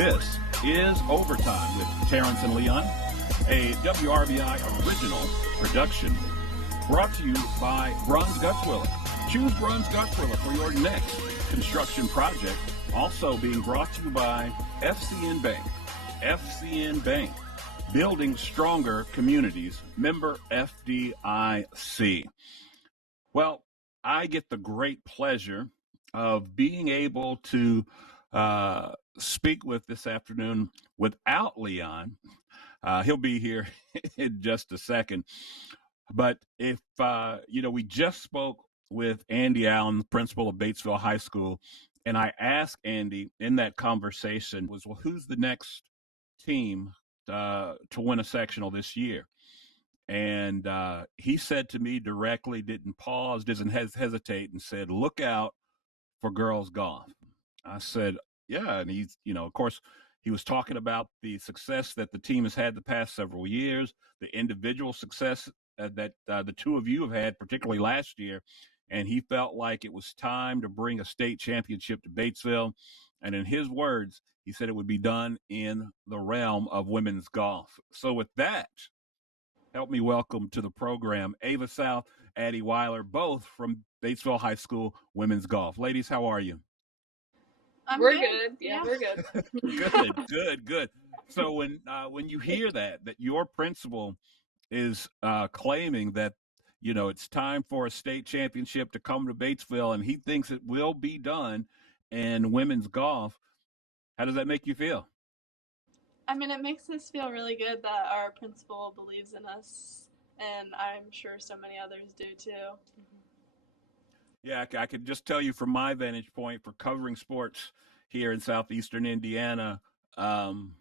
This is Overtime with Terrence and Leon, a WRBI original production brought to you by Bruns Gutzwiller. Choose Bruns Gutzwiller for your next construction project. Also being brought to you by FCN Bank. FCN Bank, building stronger communities. Member FDIC. Well, I get the great pleasure of being able to speak with this afternoon without Leon. He'll be here in just a second. But if, we just spoke with Andy Allen, principal of Batesville High School, and I asked Andy in that conversation well, who's the next team to win a sectional this year? And he said to me directly, didn't pause, doesn't hesitate, and said, look out for girls golf. I said, yeah. And he's, of course, he was talking about the success that the team has had the past several years, the individual success that the two of you have had, particularly last year. And he felt like it was time to bring a state championship to Batesville. And in his words, he said it would be done in the realm of women's golf. So with that, help me welcome to the program Ava South Addy Weiler, both from Batesville High School women's golf. Ladies, how are you? We're good. Yeah, we're good. Good. So when you hear that your principal is claiming that, it's time for a state championship to come to Batesville, and he thinks it will be done in women's golf, how does that make you feel? I mean, it makes us feel really good that our principal believes in us, and I'm sure so many others do too. Yeah, I could just tell you from my vantage point for covering sports here in southeastern Indiana, and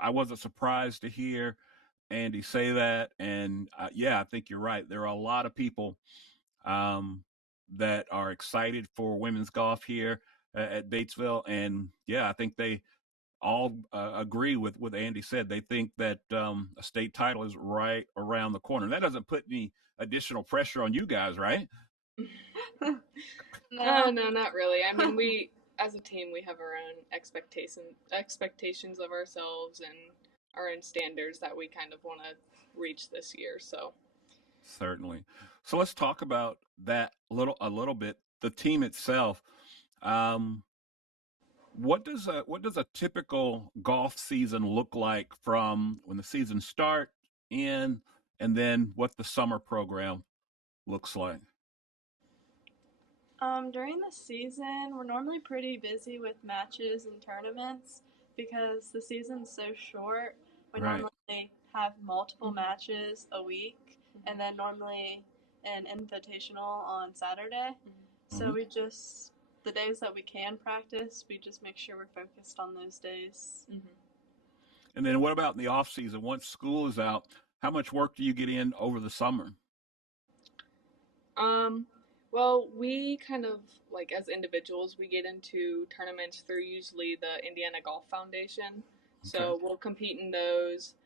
I wasn't surprised to hear Andy say that. And I think you're right. There are a lot of people that are excited for women's golf here at Batesville. And I think they all agree with what Andy said. They think that a state title is right around the corner. That doesn't put any additional pressure on you guys, right? No, not really. I mean, we, as a team, we have our own expectations of ourselves and our own standards that we kind of want to reach this year. So certainly. So let's talk about that a little bit. The team itself. What does a typical golf season look like from when the season starts and then what the summer program looks like? During the season, we're normally pretty busy with matches and tournaments because the season's so short. We normally have multiple matches a week, and then normally an invitational on Saturday. So we just, the days that we can practice, we just make sure we're focused on those days. And then what about in the off season? Once school is out, how much work do you get in over the summer? Well, we kind of, like, as individuals, we get into tournaments through usually the Indiana Golf Foundation. Okay. So we'll compete in those.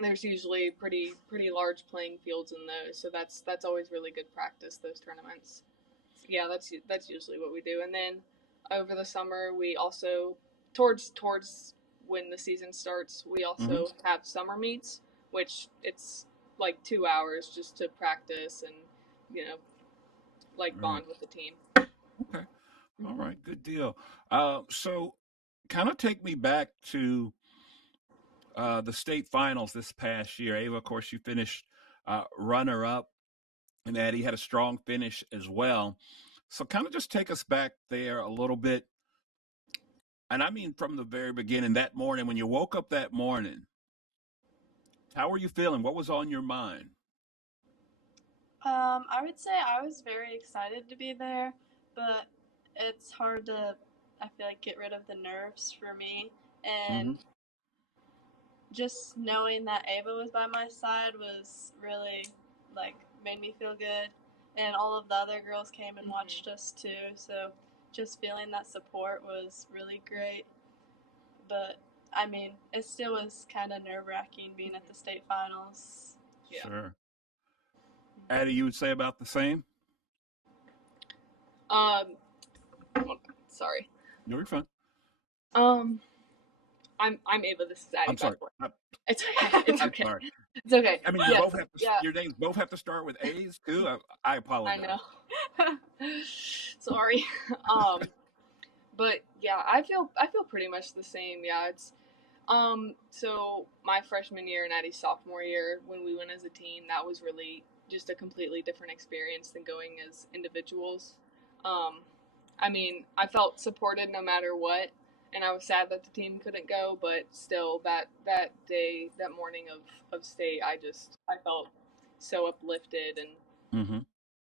There's usually pretty large playing fields in those, so that's always really good practice, those tournaments. So yeah, that's usually what we do. And then over the summer, we also, towards when the season starts, we also have summer meets, which it's like 2 hours just to practice and bond with the team. Okay. All right. Good deal. So kind of take me back to the state finals this past year. Ava, of course, you finished runner-up, and Addy had a strong finish as well. So kind of just take us back there a little bit. And I mean from the very beginning, that morning, when you woke up that morning, how were you feeling? What was on your mind? I would say I was very excited to be there, but it's hard to, I feel like, get rid of the nerves for me. And just knowing that Ava was by my side was really, made me feel good. And all of the other girls came and watched us too, so just feeling that support was really great. But, I mean, it still was kind of nerve-wracking being at the state finals. Yeah. Sure. Addy, you would say about the same? Sorry. No, you're fine. Um, I'm Ava. This is Addy I'm sorry. Weiler. It's okay. It's I'm okay. sorry. It's okay. I mean, you Yes. both have to. Yeah. Your names both have to start with A's too. I I apologize. know. Sorry. Um, but yeah, I feel pretty much the same. Yeah, it's so my freshman year and Addie's sophomore year, when we went as a team, that was really just a completely different experience than going as individuals. Um, I mean, I felt supported no matter what, and I was sad that the team couldn't go, but still, that day, that morning of state, I felt so uplifted and Mm-hmm.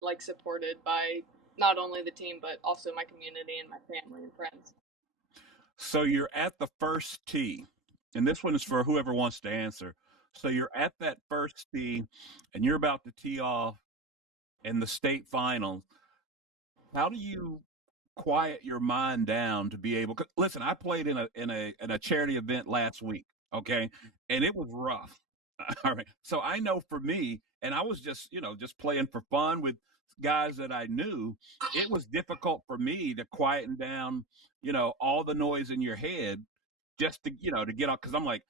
like supported by not only the team but also my community and my family and friends. So you're at the first tee, and this one is for whoever wants to answer. So you're at that first tee, and you're about to tee off in the state final. How do you quiet your mind down to be able? 'Cause listen, I played in a charity event last week, okay, and it was rough. All right, so I know for me, and I was just just playing for fun with guys that I knew. It was difficult for me to quieten down, all the noise in your head just to to get off because I'm like,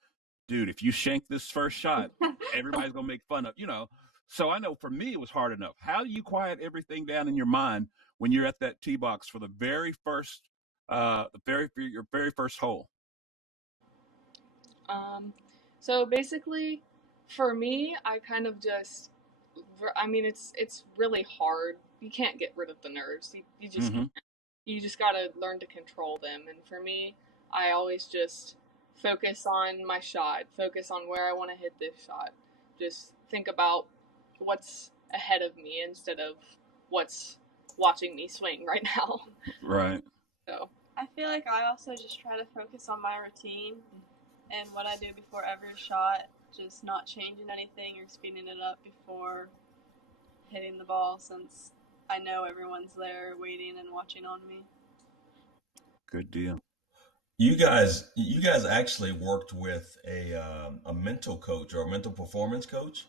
dude, if you shank this first shot, everybody's gonna make fun of. So I know for me it was hard enough. How do you quiet everything down in your mind when you're at that tee box for the very first, your very first hole? Um, so basically, for me, I kind of just, I mean, it's really hard. You can't get rid of the nerves. You just Mm-hmm. you just gotta learn to control them. And for me, I always just focus on my shot, focus on where I want to hit this shot. Just think about what's ahead of me instead of what's watching me swing right now. Right. So I feel like I also just try to focus on my routine and what I do before every shot, just not changing anything or speeding it up before hitting the ball since I know everyone's there waiting and watching on me. Good deal. You guys actually worked with a mental coach or a mental performance coach.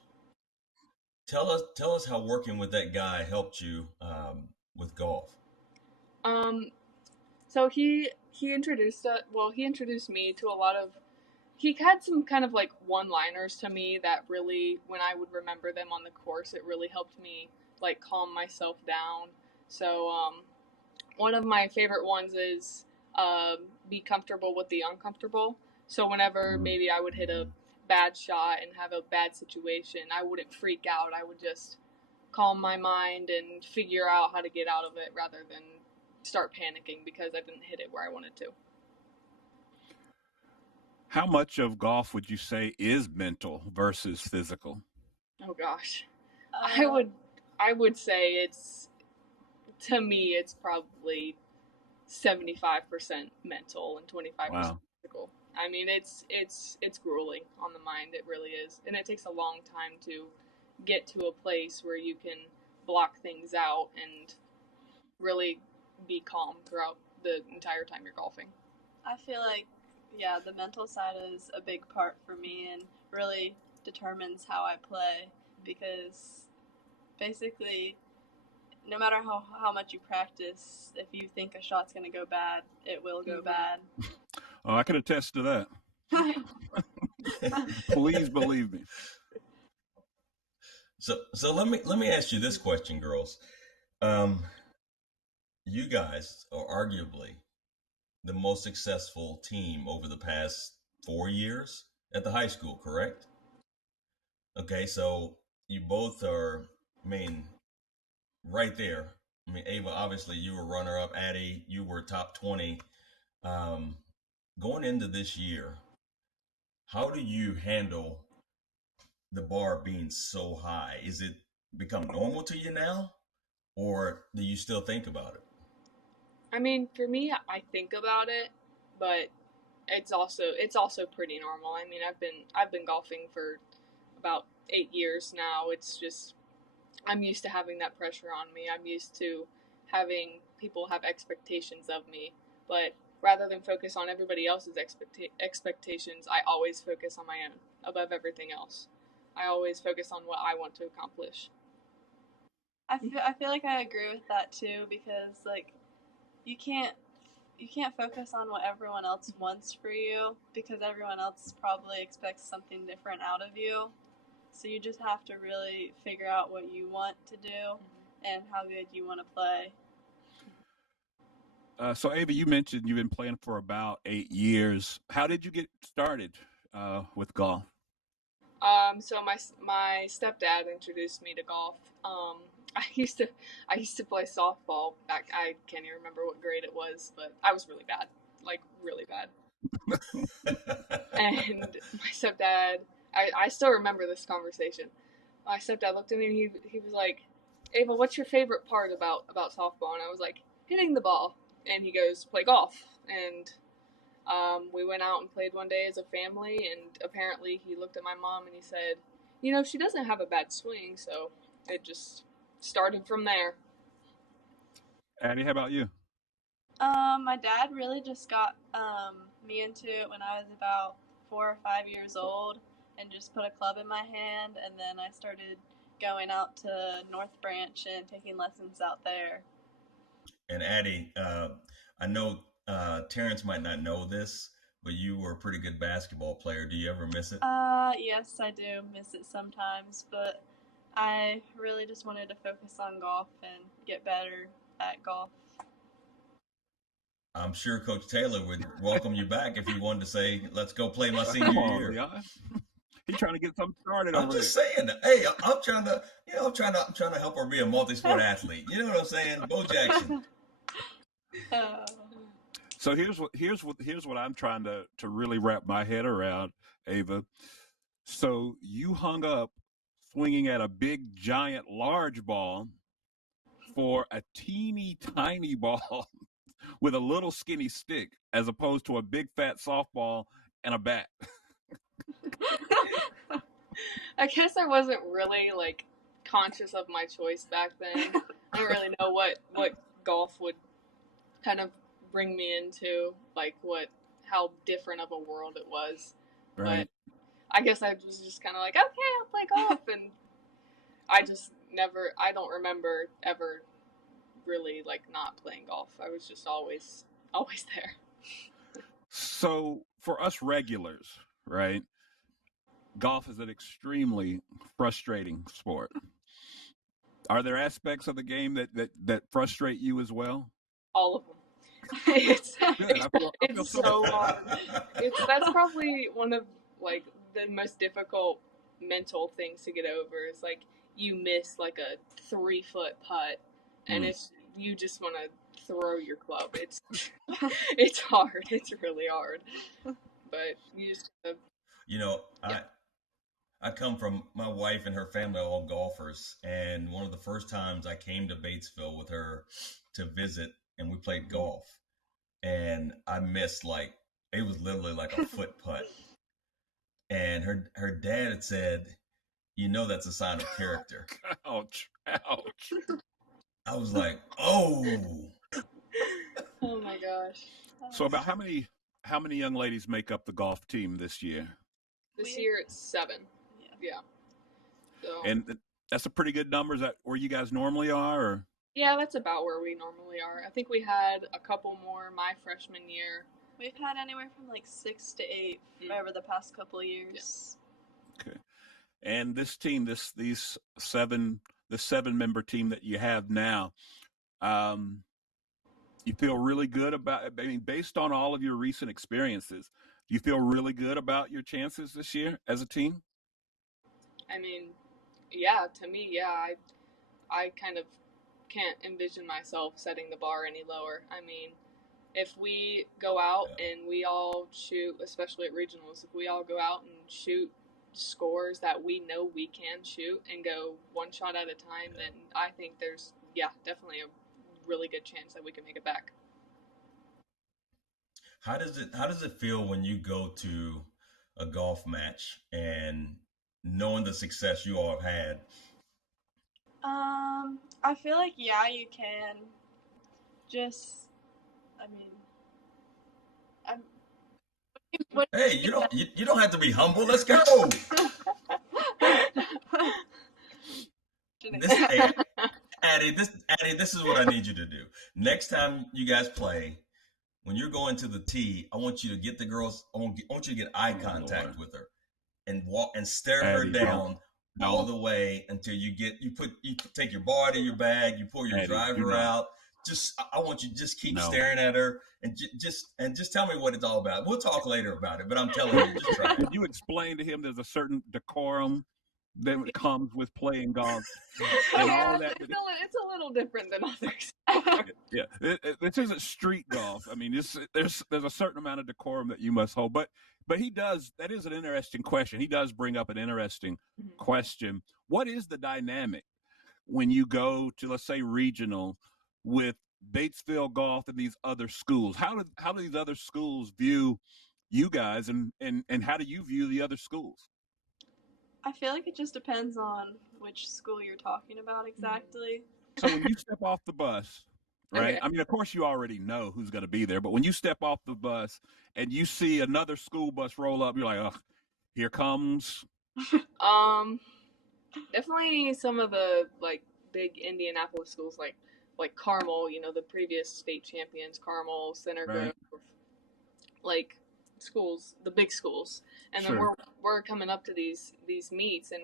Tell us how working with that guy helped you with golf. um, so he introduced he introduced me to a lot of he had some kind of like one liners to me that really, when I would remember them on the course, it really helped me like calm myself down. So one of my favorite ones is be comfortable with the uncomfortable. So whenever Mhm. maybe I would hit a bad shot and have a bad situation, I wouldn't freak out. I would just calm my mind and figure out how to get out of it rather than start panicking because I didn't hit it where I wanted to. How much of golf would you say is mental versus physical? Oh gosh. I Uh, would I would say it's, to me, it's probably 75% mental and 25% Wow. physical. I mean, it's grueling on the mind. It really is, and it takes a long time to get to a place where you can block things out and really be calm throughout the entire time you're golfing. I feel like, yeah, the mental side is a big part for me and really determines how I play because basically, no matter how much you practice, if you think a shot's going to go bad, it will go bad. Oh, I can attest to that. Please believe me. So let me ask you this question, girls. Um, you guys are arguably the most successful team over the past 4 years at the high school, correct? Okay, so you both are, I mean, right there. I mean, Ava, obviously you were runner up. Addie, you were top 20. Um, Going into this year, how do you handle the bar being so high? Is it become normal to you now, or do you still think about it? I mean, for me, I think about it, but it's also pretty normal. I mean, I've been golfing for about 8 years now. It's just I'm used to having that pressure on me. I'm used to having people have expectations of me. But rather than focus on everybody else's expectations, I always focus on my own above everything else. I always focus on what I want to accomplish. I feel like I agree with that too because like you can't you can't focus on what everyone else wants for you, because everyone else probably expects something different out of you. So you just have to really figure out what you want to do and how good you want to play. So Ava, you mentioned you've been playing for about 8 years. How did you get started with golf? So my stepdad introduced me to golf. I used to play softball back. I can't even remember what grade it was, but I was really bad, like really bad. And my stepdad, I still remember this conversation. My stepdad looked at me and he was like, "Ava, what's your favorite part about softball?" And I was like, "Hitting the ball." And he goes, "Play golf." And we went out and played one day as a family, and apparently he looked at my mom and he said, "You know, she doesn't have a bad swing," so it just started from there. Addy, how about you? My dad really just got me into it when I was about 4 or 5 years old, and just put a club in my hand, and then I started going out to North Branch and taking lessons out there. And Addy, I know Terrence might not know this, but you were a pretty good basketball player. Do you ever miss it? Yes, I do miss it sometimes, but I really just wanted to focus on golf and get better at golf. I'm sure Coach Taylor would welcome you back if you wanted to say, "Let's go play my Come senior on, year." Leon. He's trying to get something started I'm over just there. saying. Hey, I'm trying to help her be a multi-sport athlete. You know what I'm saying, Bo Jackson? So here's what I'm trying to really wrap my head around, Ava. So you hung up swinging at a big, giant, large ball for a teeny tiny ball with a little skinny stick, as opposed to a big fat softball and a bat. I guess I wasn't really like conscious of my choice back then. I didn't really know what golf would kind of bring me into, like how different of a world it was. Right. But I guess I was just kind of like, okay, I'll play golf, and I don't remember ever really like not playing golf. I was just always there. So for us regulars, right, golf is an extremely frustrating sport. Are there aspects of the game that frustrate you as well? All of them. It's Good. I feel so hard. That's probably one of like the most difficult mental things to get over. Is like you miss like a 3-foot putt, and you just want to throw your club. It's hard. It's really hard. But you just You know, I come from, my wife and her family are all golfers, and one of the first times I came to Batesville with her to visit, and we played golf, and I missed, like, it was literally like a foot putt, and her dad had said, "You know, that's a sign of character." Ouch! Ouch! I was like, "Oh." Oh my gosh. So about how many young ladies make up the golf team this year? This year it's 7. Yeah. So, and that's a pretty good number. Is that where you guys normally are? Or? Yeah, that's about where we normally are. I think we had a couple more my freshman year. We've had anywhere from like 6 to 8 over the past couple of years. Yeah. Okay. And this team, this 7-member team that you have now, you feel really good about, I mean, based on all of your recent experiences, do you feel really good about your chances this year as a team? I mean, yeah, to me, yeah, I kind of can't envision myself setting the bar any lower. I mean, if we go out and we all shoot, especially at regionals, if we all go out and shoot scores that we know we can shoot and go one shot at a time, then I think there's, definitely a really good chance that we can make it back. How does it feel when you go to a golf match and knowing the success you all have had? I feel like you can. Just, I mean, hey, you don't have to be humble. Let's go. Addy, this is what I need you to do. Next time you guys play, when you're going to the tee, I want you to get the girls. I want you to get eye contact with her, and walk and stare her down all the way until you take your ball out of your bag, you pull your driver out. I want you to just keep staring at her and just tell me what it's all about. We'll talk later about it, but I'm telling you, just try. Did you explain to him there's a certain decorum that comes with playing golf and all of that? It's a little different than others. Yeah, this isn't street golf. I mean, there's a certain amount of decorum that you must hold. But he does. That is an interesting question. He does bring up an interesting question. What is the dynamic when you go to, let's say, regional with Batesville Golf and these other schools? How do these other schools view you guys, and how do you view the other schools? I feel like it just depends on which school you're talking about exactly. So when you step off the bus, right? Okay. I mean, of course, you already know who's going to be there, but when you step off the bus and you see another school bus roll up, you're like, oh, here comes. Definitely some of the big Indianapolis schools, like Carmel, the previous state champions, Carmel, Center Grove, schools, the big schools. And then we're coming up to these meets, and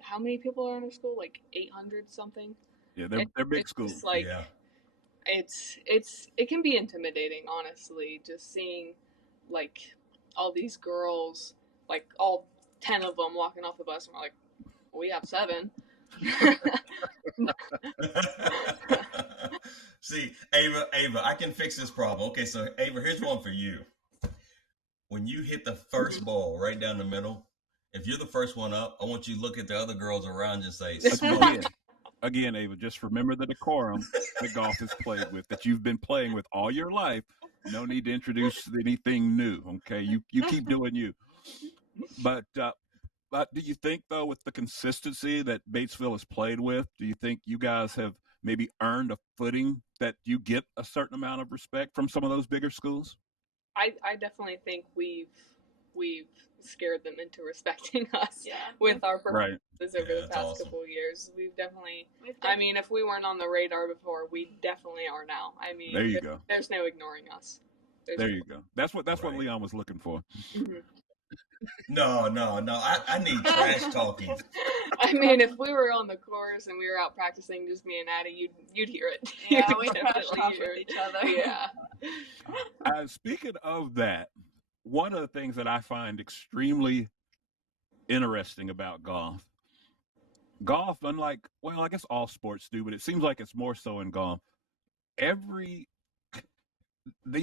how many people are in our school? 800 something. Yeah, they're big schools. It can be intimidating, honestly, just seeing all these girls, all 10 of them walking off the bus, and we're like, well, we have 7. See, Ava, I can fix this problem. Okay, so Ava, here's one for you. When you hit the first ball right down the middle, if you're the first one up, I want you to look at the other girls around you and say, smoke. Again, Ava, just remember the decorum that golf is played with, that you've been playing with all your life. No need to introduce anything new, okay? You keep doing you. But do you think, though, with the consistency that Batesville has played with, do you think you guys have maybe earned a footing that you get a certain amount of respect from some of those bigger schools? I definitely think we've scared them into respecting us with our performances over the past couple of years. We've definitely, if we weren't on the radar before, we definitely are now. I mean, there you go. There's no ignoring us. There you go. That's what Leon was looking for. Mm-hmm. No. I need trash talking. I mean, if we were on the course and we were out practicing, just me and Addie, you'd hear it. Yeah, we trash talk with each other. Yeah. Speaking of that, one of the things that I find extremely interesting about golf, unlike, well, I guess all sports do, but it seems like it's more so in golf. They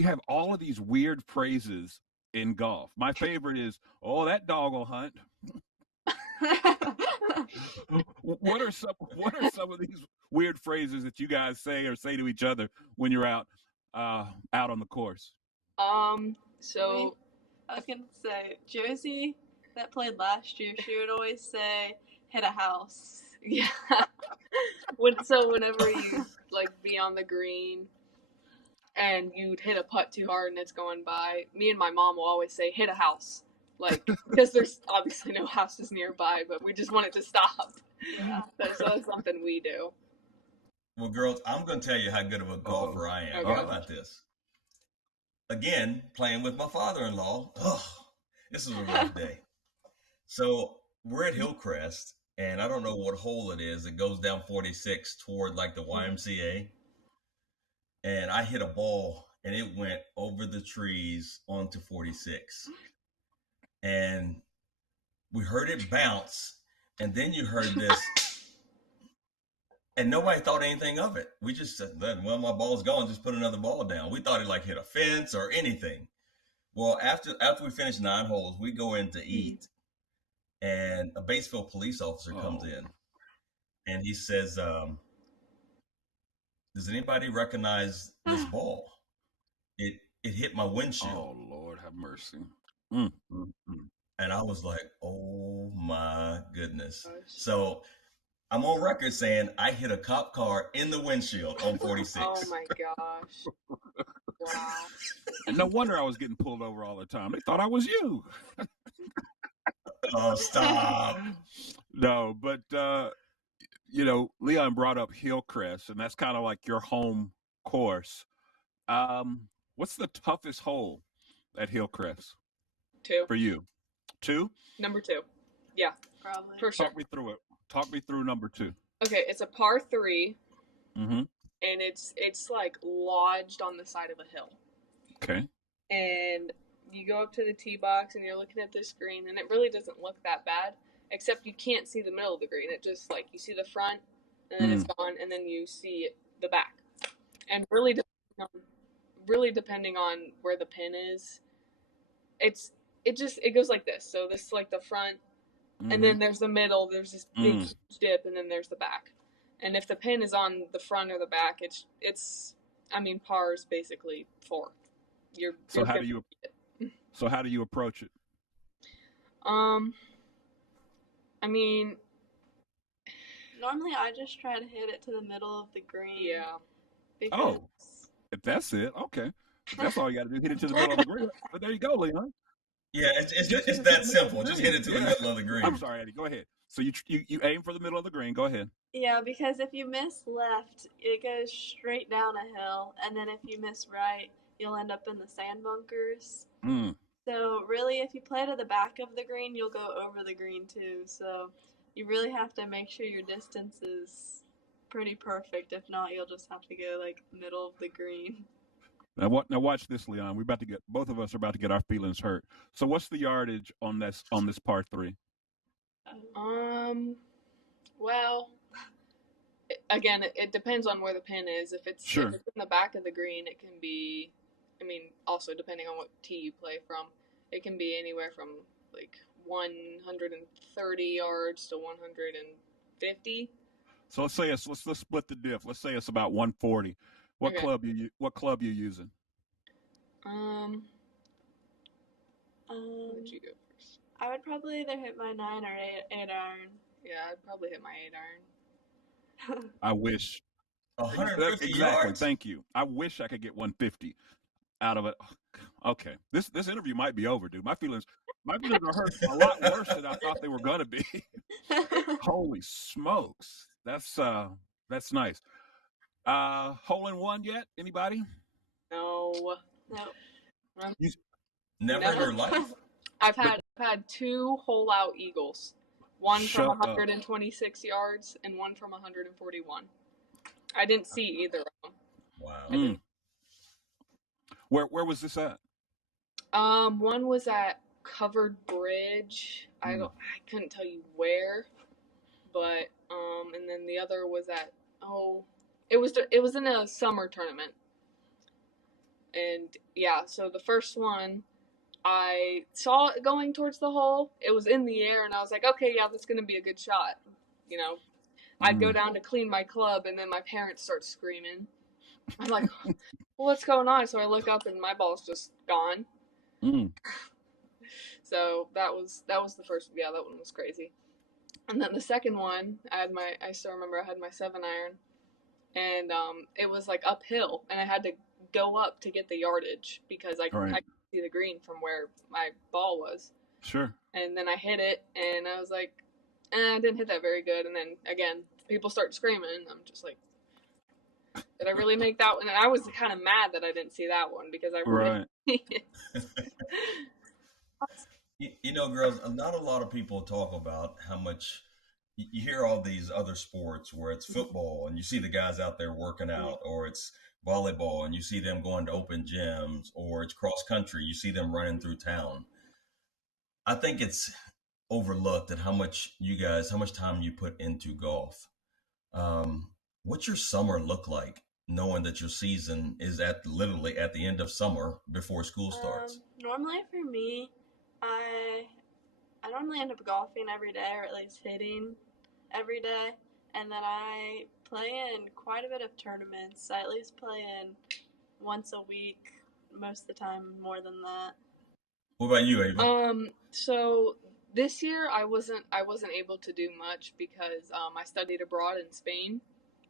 have all of these weird phrases in golf. My favorite is, "Oh, that dog will hunt." What are some of these weird phrases that you guys say or say to each other when you're out on the course? So I was gonna say, Josie that played last year, she would always say, "Hit a house." Yeah. Whenever you be on the green and you'd hit a putt too hard and it's going by, me and my mom will always say, "Hit a house," because there's obviously no houses nearby, but we just want it to stop. Yeah. So that's something we do. Well, girls, I'm going to tell you how good of a golfer I am. Okay. How about this? Again, playing with my father-in-law. Oh, this is a rough day. So we're at Hillcrest, and I don't know what hole it is. It goes down 46 toward the YMCA. And I hit a ball, and it went over the trees onto 46. And we heard it bounce, and then you heard this, and nobody thought anything of it. We just said, well, my ball's gone, just put another ball down. We thought it hit a fence or anything. Well, after we finish 9 holes, we go in to eat, and a Batesville police officer comes in, and he says, does anybody recognize this ball? It hit my windshield. Oh, Lord, have mercy. Mm-hmm. And I was like, oh my goodness. So I'm on record saying I hit a cop car in the windshield on 46. Oh my gosh. Wow. And no wonder I was getting pulled over all the time. They thought I was you. Oh, stop. No, but Leon brought up Hillcrest, and that's kind of like your home course. What's the toughest hole at Hillcrest 2. for you? 2? Number 2. Yeah, Probably. for sure. Talk me through it. Talk me through number 2. Okay, it's a par 3. Mm-hmm. And it's like lodged on the side of a hill. Okay. And you go up to the tee box and you're looking at this green, and it really doesn't look that bad, except you can't see the middle of the green. It just like you see the front, and then it's gone, and then you see the back. And really depending on where the pin is, it goes like this. So this is like the front, and then there's the middle. There's this big huge dip, and then there's the back. And if the pin is on the front or the back, it's par is basically 4. So how do you approach it? Normally I just try to hit it to the middle of the green. Yeah. Because... if that's it, okay. If that's all you got to do, hit it to the middle of the green. But there you go, Leon. Yeah, it's that simple. Just hit it to the middle of the green. I'm sorry, Eddie. Go ahead. So you aim for the middle of the green. Go ahead. Yeah, because if you miss left, it goes straight down a hill, and then if you miss right, you'll end up in the sand bunkers. So really, if you play to the back of the green, you'll go over the green too. So you really have to make sure your distance is pretty perfect. If not, you'll just have to go like middle of the green. Now watch this, Leon. Both of us are about to get our feelings hurt. So what's the yardage on this par 3? Well, again, it depends on where the pin is. If it's in the back of the green, it can be, also depending on what tee you play from, it can be anywhere from like 130 yards to 150. So let's split the diff. Let's say it's about 140. What club you using? Would you go first? I would probably either hit my 9 or 8 iron. Yeah, I'd probably hit my 8 iron. I wish. 150 exactly. yards. Thank you. I wish I could get 150 out of it. Okay, this interview might be over, dude. My feelings are hurt a lot worse than I thought they were gonna be. Holy smokes, that's nice. Hole in one yet? Anybody? No. Never in your life? I've had 2 hole out eagles. One from 126 yards and one from 141. I didn't see either of them. Wow. Where was this at? One was at Covered Bridge. I couldn't tell you where, but and then the other was at it was in a summer tournament. And yeah, so the first one I saw it going towards the hole. It was in the air, and I was like, okay, yeah, that's gonna be a good shot. I'd go down to clean my club, and then my parents start screaming. I'm like, well, what's going on? So I look up, and my ball's just gone. So that was the first. Yeah, that one was crazy. And then the second one, I still remember I had my 7 iron, and it was like uphill, and I had to go up to get the yardage because I could see the green from where my ball was. Sure. And then I hit it, and I was like, I didn't hit that very good. And then again, people start screaming. I'm just like, did I really make that one? And I was kind of mad that I didn't see that one because I really girls, not a lot of people talk about how much you hear all these other sports where it's football and you see the guys out there working out, or it's volleyball and you see them going to open gyms, or it's cross country, you see them running through town. I think it's overlooked at how much time you put into golf. What's your summer look like, knowing that your season is literally at the end of summer before school starts? Normally for me, I normally end up golfing every day, or at least hitting every day, and then I play in quite a bit of tournaments. I at least play in once a week, most of the time more than that. What about you, Ava? So this year I wasn't able to do much because I studied abroad in Spain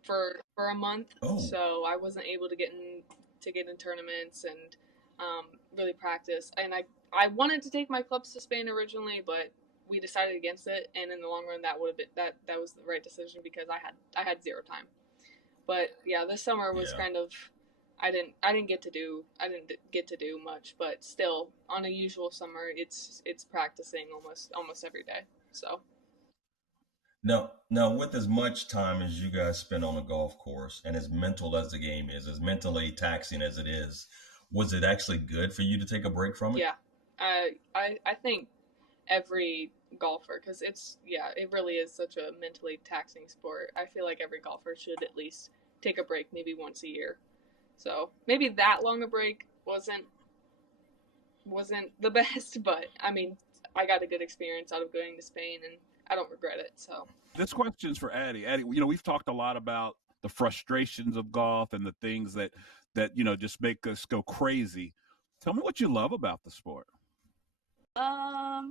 for a month. So I wasn't able to get in tournaments and really practice. And I wanted to take my clubs to Spain originally, but we decided against it. And in the long run, that would have been that was the right decision because I had 0 time. But yeah, this summer was kind of, I didn't get to do much, but still on a usual summer it's practicing almost every day. So Now, with as much time as you guys spend on a golf course and as mental as the game is, as mentally taxing as it is, was it actually good for you to take a break from it? yeah, I think every golfer, because it really is such a mentally taxing sport. I feel like every golfer should at least take a break maybe once a year. So maybe that long a break wasn't the best, but I mean, I got a good experience out of going to Spain, and I don't regret it. So This question's for Addy. Addy, we've talked a lot about the frustrations of golf and the things that just make us go crazy. Tell me what you love about the sport. I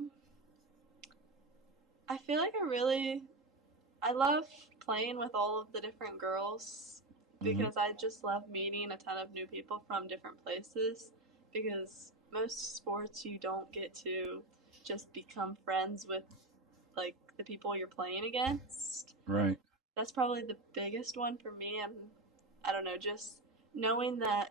feel like I love playing with all of the different girls because I just love meeting a ton of new people from different places, because most sports you don't get to just become friends with like the people you're playing against. Right. That's probably the biggest one for me, and I don't know, just knowing that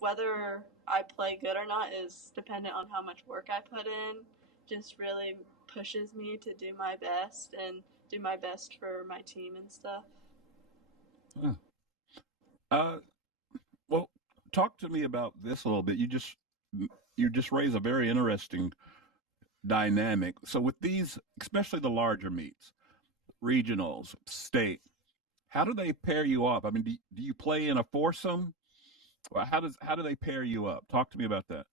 whether I play good or not is dependent on how much work I put in, just really pushes me to do my best and do my best for my team and stuff. Well, talk to me about this a little bit. You just raise a very interesting dynamic. So with these, especially the larger meets, regionals, state, how do they pair you up? I mean, do you play in a foursome? How do they pair you up? Talk to me about that.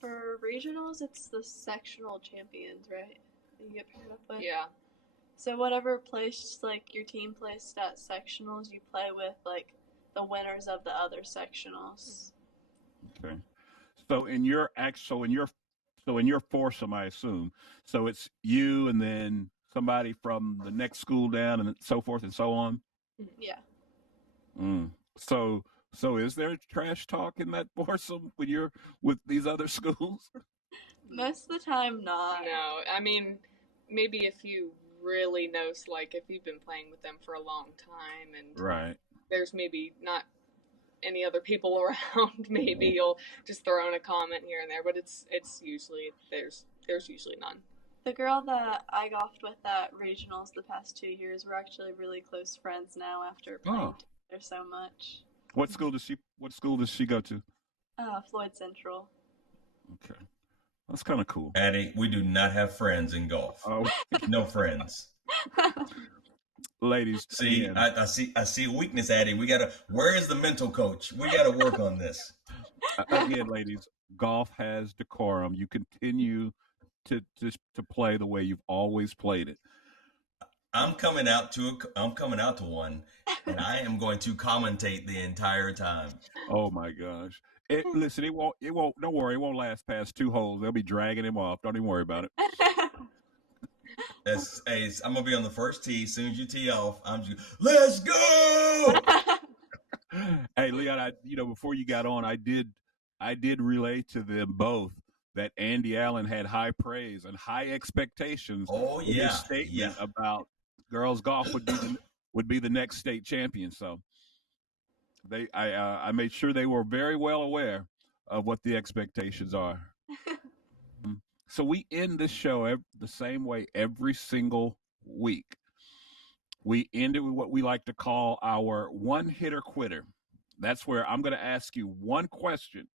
For regionals, it's the sectional champions, right? You get paired up with. yeah, So whatever place like your team placed at sectionals, you play with like the winners of the other sectionals. Okay. So in your foursome, I assume. So it's you and then somebody from the next school down and so forth and so on. Yeah. Mm. So is there trash talk in that foursome when you're with these other schools? Most of the time, not. no, I mean, maybe if you really know, like if you've been playing with them for a long time and Right. there's maybe not any other people around, maybe you'll just throw in a comment here and there, but it's usually there's usually none. The girl that I golfed with at regionals the past 2 years, we're actually really close friends now after playing together so much. What school does she go to? Floyd Central. Okay. That's kind of cool. Addy, we do not have friends in golf. Oh. No friends. Ladies, see, I see a weakness, Addy. Where is the mental coach? We gotta work on this. Again, ladies, golf has decorum. You continue to play the way you've always played it. I'm coming out to one, and I am going to commentate the entire time. Oh my gosh! Listen, it won't. Don't worry, it won't last past 2 holes. They'll be dragging him off. Don't even worry about it. I'm gonna be on the first tee. As soon as you tee off, I'm just let's go. Hey, Leon, before you got on, I did relay to them both that Andy Allen had high praise and high expectations. Oh yeah, his statement about girls golf would be the next state champion. So I made sure they were very well aware of what the expectations are. So we end this show the same way every single week. We end it with what we like to call our one-hitter quitter. That's where I'm going to ask you one question,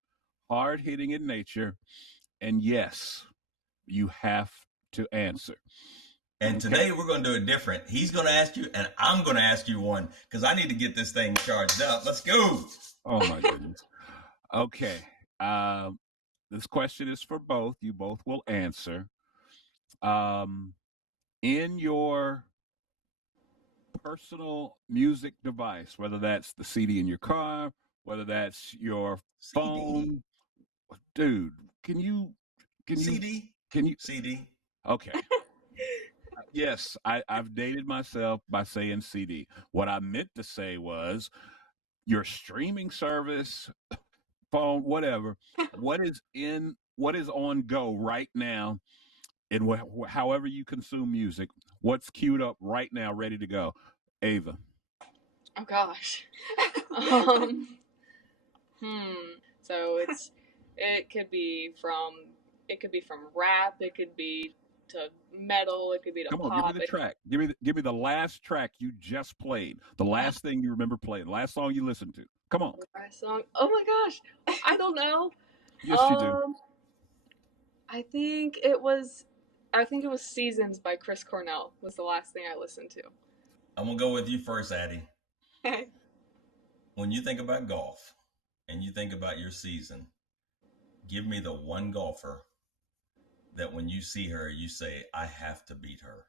hard-hitting in nature, and yes, you have to answer. And today we're going to do it different. He's going to ask you, and I'm going to ask you one, because I need to get this thing charged up. Let's go. Oh, my goodness. Okay. This question is for both. You both will answer. In your personal music device, whether that's the CD in your car, whether that's your phone, dude, can you CD? Can you CD? Okay. Yes, I've dated myself by saying CD. What I meant to say was your streaming service, phone, whatever. What is on go right now, and however you consume music? What's queued up right now, ready to go? Ava. Oh gosh. So it could be from rap, it could be to metal, it could be to Come pop. on, give me the track. Give me the last track you just played. The last thing you remember playing. The last song you listened to. Come on. The last song. Oh my gosh, I don't know. Yes, you do. I think it was "Seasons" by Chris Cornell was the last thing I listened to. I'm gonna go with you first, Addy. When you think about golf and you think about your season, give me the one golfer that when you see her, you say, I have to beat her.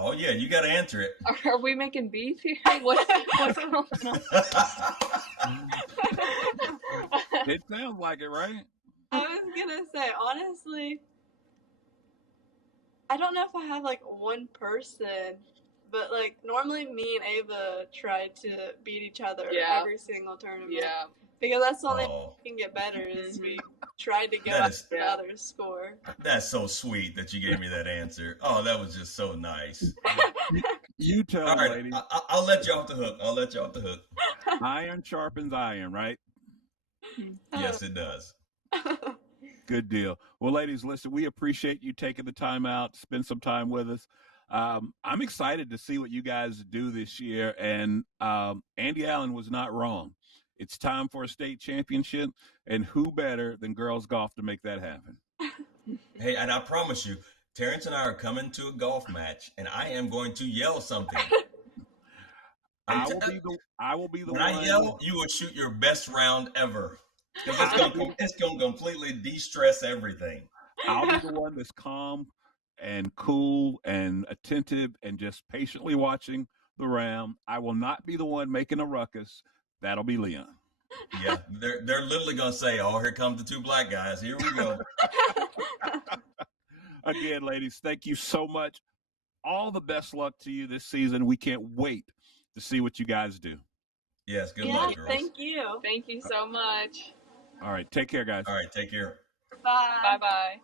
Oh yeah, you got to answer it. Are we making beef here? What's going on? It sounds like it, right? I was gonna say, honestly, I don't know if I have like one person, but like normally me and Ava try to beat each other every single tournament. Yeah. Because that's the only way we can get better is we tried to go after the other's score. That's so sweet that you gave me that answer. Oh, that was just so nice. You tell All right, lady. I'll let you off the hook. Iron sharpens iron, right? Yes, it does. Good deal. Well, ladies, listen, we appreciate you taking the time out to spend some time with us. I'm excited to see what you guys do this year. And Andy Allen was not wrong. It's time for a state championship. And who better than girls golf to make that happen? Hey, and I promise you, Terrence and I are coming to a golf match, and I am going to yell something. I will be the when one. I yell, you will shoot your best round ever. Because it's going to completely de-stress everything. I'll be the one that's calm and cool and attentive and just patiently watching the round. I will not be the one making a ruckus. That'll be Leon. Yeah, they're literally going to say, oh, here come the two black guys. Here we go. Again, ladies, thank you so much. All the best luck to you this season. We can't wait to see what you guys do. Yes, good luck, girls. Thank you. Thank you so much. All right, take care, guys. All right, take care. Bye. Bye-bye.